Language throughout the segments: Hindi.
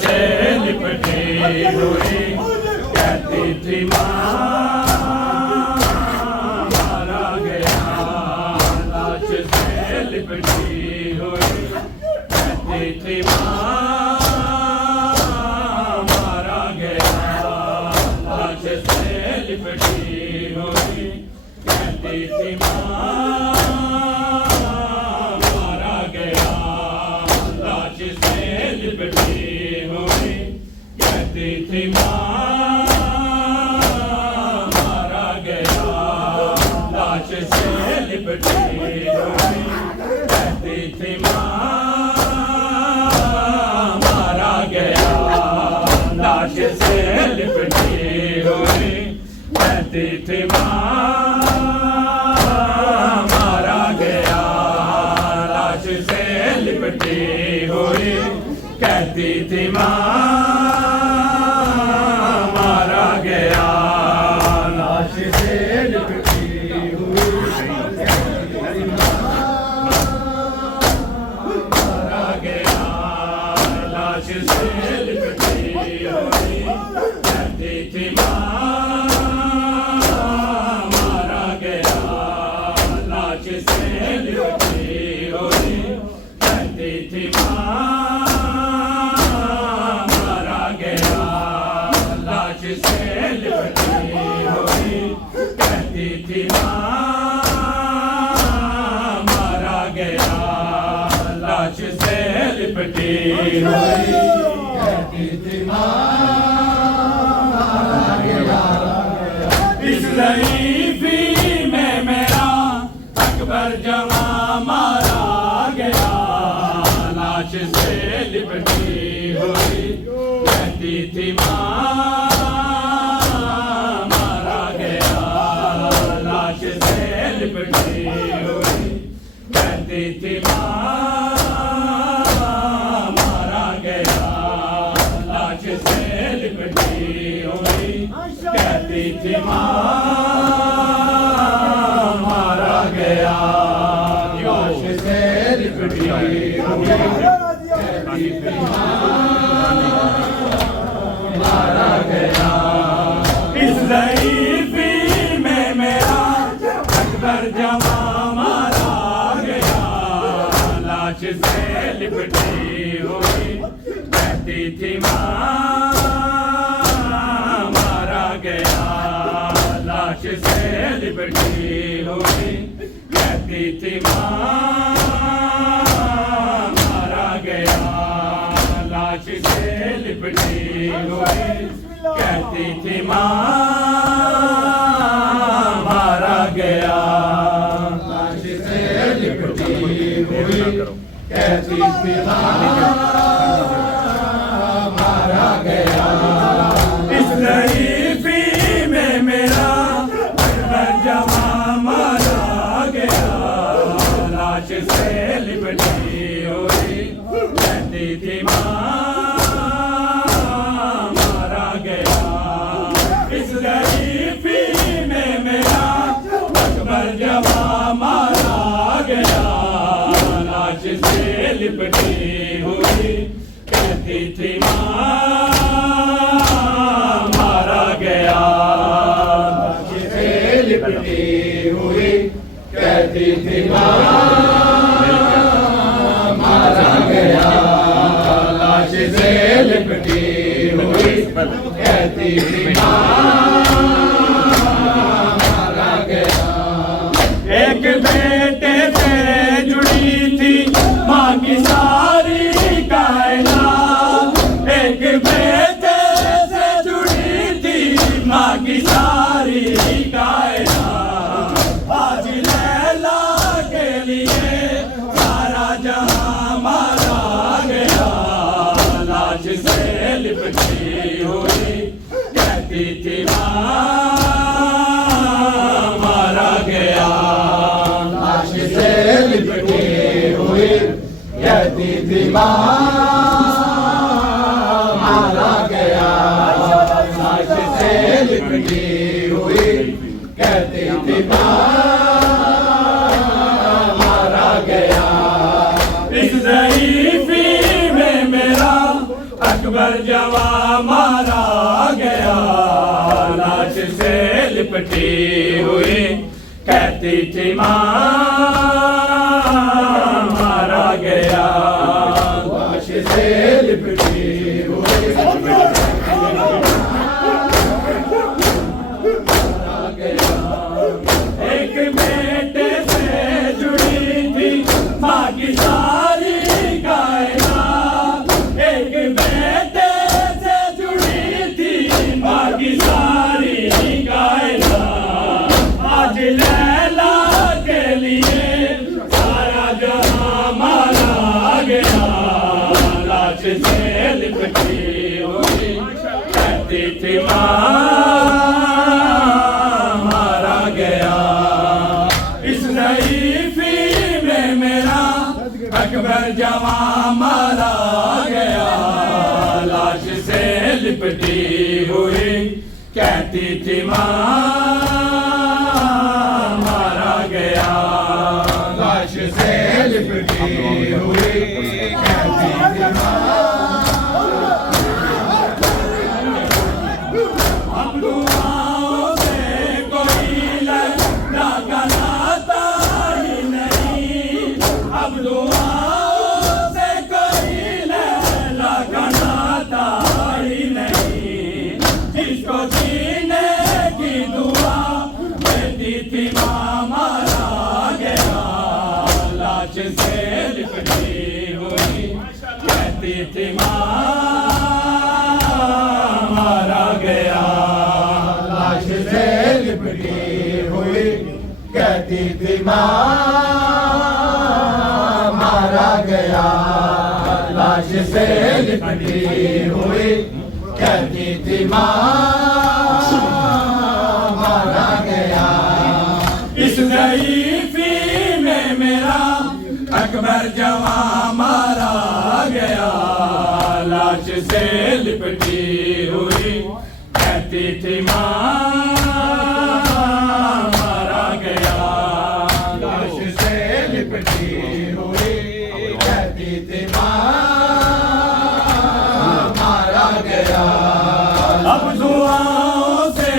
से लिपटी हुई कहती थी माँ मारा गया, लाश से लिपटी हुई कहती थी माँ मारा गया, लाश से लिपटी हुई कहती थी माँ मारा गया, लाश से लिपटी हुई कहती थी माँ मारा गया, लाश से लिपटी हुई कहती थी माँ मारा गया, लाश से लिपटी हुई कहती थी माँ मारा गया, लाश से लिपटी हुई कहती थी माँ मारा गया, लाश से लिपटी हुई कहती थी मारा गया, लाश से लिपटी हुई कहती थी माँ मारा गया, लाश से लिपटी हुई कहती थी माँ मारा गया, लाश से लिपटी हुई कहती थी माँ मारा गया, लाश से लिपटी हुई कहती थी माँ मारा गया, इस ज़ईफ़ी में मेरा अकबर जवां मारा गया, लाश से लिपटी हुई कहती थी माँ मारा गया, लाश से लिपटी हुई कहती थी माँ मारा गया, लाश से लिपटी हुई कहती थी माँ मारा गया, लाश से लिपटी हुई कहती थी माँ मारा गया, इस ज़ईफ़ी में मेरा अकबर जवां मारा गया, लाश से लिपटी हुई कहती थी माँ मारा गया, लाश से लिपटी हुई कहती थी माँ मारा गया, लाश से लिपटी हुई कहती थी माँ मारा गया, लाश से लिपटी हुई कहती थी माँ मारा गया, इस ज़ईफ़ी में मेरा अकबर जवां मारा गया, लाश से लिपटी हुई कहती थी माँ मारा गया, इस ज़ईफ़ी में मेरा अकबर जवां मारा गया, लाश से लिपटी हुई कहती थी माँ मारा गया, लाश से लिपटी हुई कहती थी माँ मारा गया, लाश से लिपटी हुई कहती थी माँ मारा गया, एक बेटे से जुड़ी थी माँ की सारी कायनात, एक बेटे से जुड़ी थी माँ की सारी कायनात, आज लैला के लिए सारा जहां मारा गया, लाश से लिपटी हुई कहती थी माँ मारा गया, लाश से लिपटी हुई कहती थी माँ मारा गया, लाश से लिपटी हुई कहती थी माँ मारा गया, इस ज़ईफ़ी में मेरा अकबर जवां मारा गया, लाश से लिपटी हुई कहती थी माँ मारा गया, लाश से लिपटी हुई मारा गया। एक बेटे से जुड़ी थी माँ की सारी कायनात, एक बेटे से जुड़ी थी माँ की सारी कायनात। आज लैला के लिए सारा जहां मारा गया, लाश से लिपटी हुई कहती थी माँ मारा गया। इस नई फिल्म में मेरा अकबर जवां मारा गया, लाश से लिपटी हुई कहती थी माँ मारा गया, लाश से लिपटी हुई कहती थी माँ। अब दुआओं से कोई लगा नाता ही नहीं, अब दुआओं से कोई लगा नाता ही नहीं। जिसको जीने की दुआ देती थी माँ मारा गया, लाश से लिपटी हुई कहती थी माँ मारा गया, लाश से लिपटी हुई कहती थी माँ मारा गया, लाश से लिपटी हुई कहती थी माँ मारा गया। इस नई फिल्म में मेरा अकबर जवां मारा गया, लाश से लिपटी हुई कहती थी माँ मारा गया, लाश से लिपटी हुई कहती थी माँ मारा गया। अब दुआओं से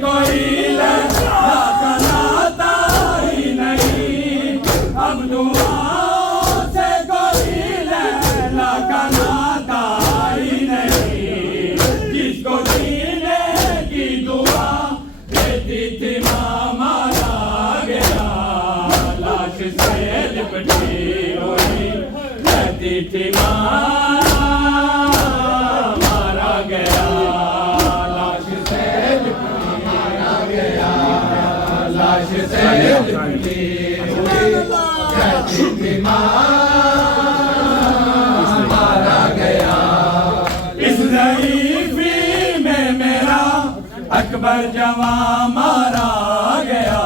कोई लगा नाता ही नहीं, अब दुआओं से कोई लगा नाता ही नहीं। जिसको जीने की दुआ देती थी माँ मारा गया, लाश से लिपटी हुई कहती थी माँ मारा गया, लाश से लिपटी मारा गया, लाश से लिपटी हुई कहती थी माँ मारा गया। इस नई फिल्म में मेरा अकबर जवां मारा गया,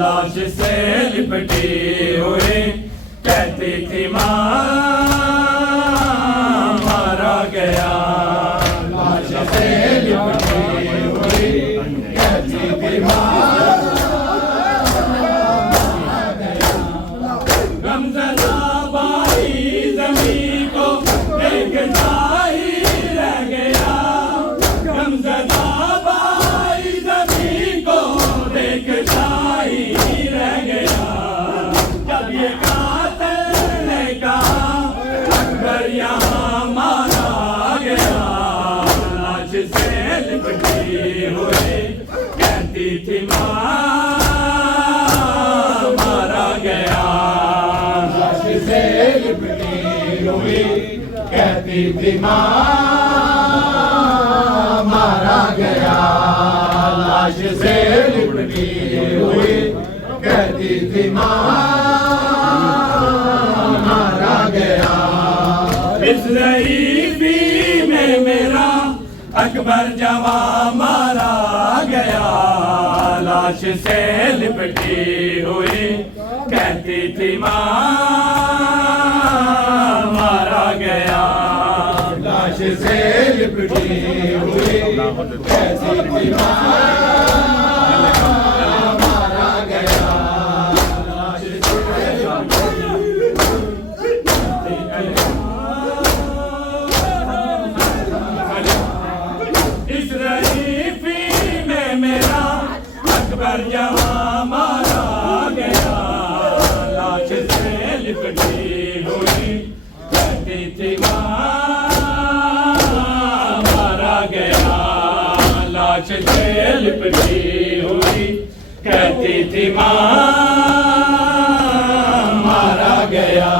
लाश से लिपटी हुई कहती थी माँ मारा गया, लाश से लिपटी हुई कहती थी माँ मारा गया। गमज़दा बाई ज़मीं को देखता ही रह गया, गमज़दा बाई ज़मीं को देखता ही रह गया। जब ये कातिल ने कहा अकबर यहाँ मारा गया, लाश से लिपटी हुई कहती थी माँ मारा गया, लाश से लिपटी हुई कहती थी माँ मारा गया, लाश से लिपटी हुई कहती थी माँ मारा गया। इस नई फिल्म में मेरा अकबर जवां मारा गया, लाश से लिपटी हुई कहती थी माँ मारा गया, लाश से लिपटी हुई कहती थी माँ मारा गया, लाश से अकबर जवां मारा गया, लाश से लिपटी हुई कहती थी मां मारा गया, लाश से लिपटी हुई कहती थी मां मारा गया,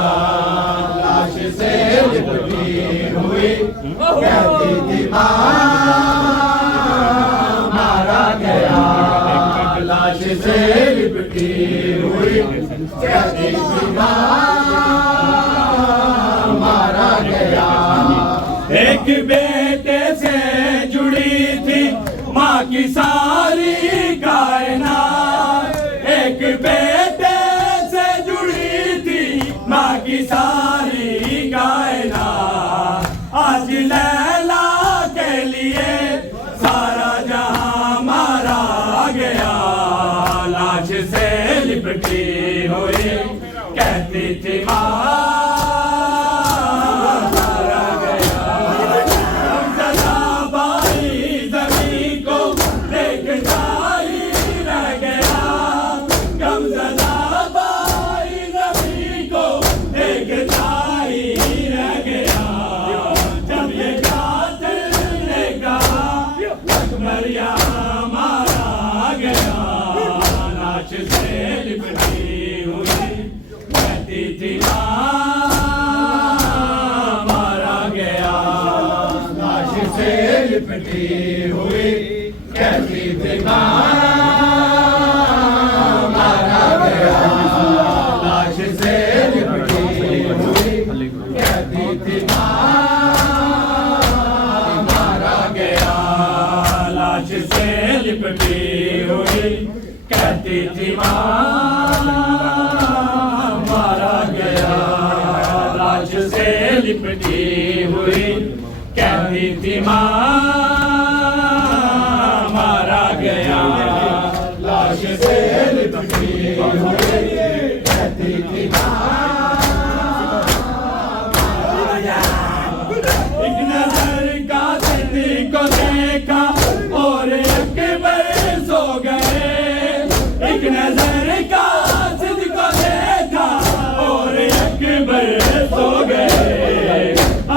लाश से लिपटी हुई कहती थी मां मारा गया, लाश से लिपटी हुई कहती थी मां मारा गया। एक बेटे से जुड़ी थी माँ की सारी कायनात, एक बेटे से जुड़ी थी माँ की सारी कायनात, आज लैला के लिए सारा जहां मारा गया, लाश से लिपटी हुई कहती थी माँ मारा गया, गमज़दा बाई ज़मीं को देखता ही रह गया, गमज़दा बाई ज़मीं को देखता ही रह गया, जब ये कातिल ने कहा अकबर यहाँ मारा गया, लाश से लिपटी हुई कहती थी मां मारा गया, लाश से लिपटी हुई कहती थी मां मारा गया, लाश से लिपटी हुई कहती थी मां मारा गया, लाश से लिपटी हुई कहती थी मां मारा गया, लाश से लिपटी हुई कहती थी मां मारा गया, लाश से लिपटी हुई कहती थी एक नजर कातिल को देखा और अकबर सो गए, एक नजर कातिल को देखा और अकबर सो गए,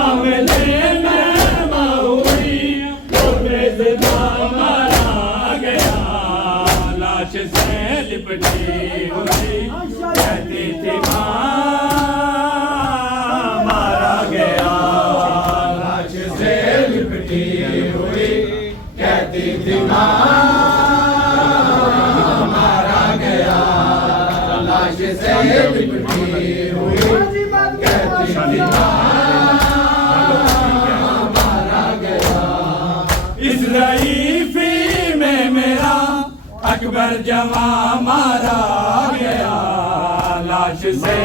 आंवले में माहुई और बेज़दा मारा गया, लाश से लिपटी हुई कहती थी मां मारा गया, लाश से लिपटी हुई कहती थी मां मारा गया, लाश से लिपटी हुई कहती थी मारा गया। इस ज़ईफ़ी में मेरा अकबर जवां मारा गया, लाश से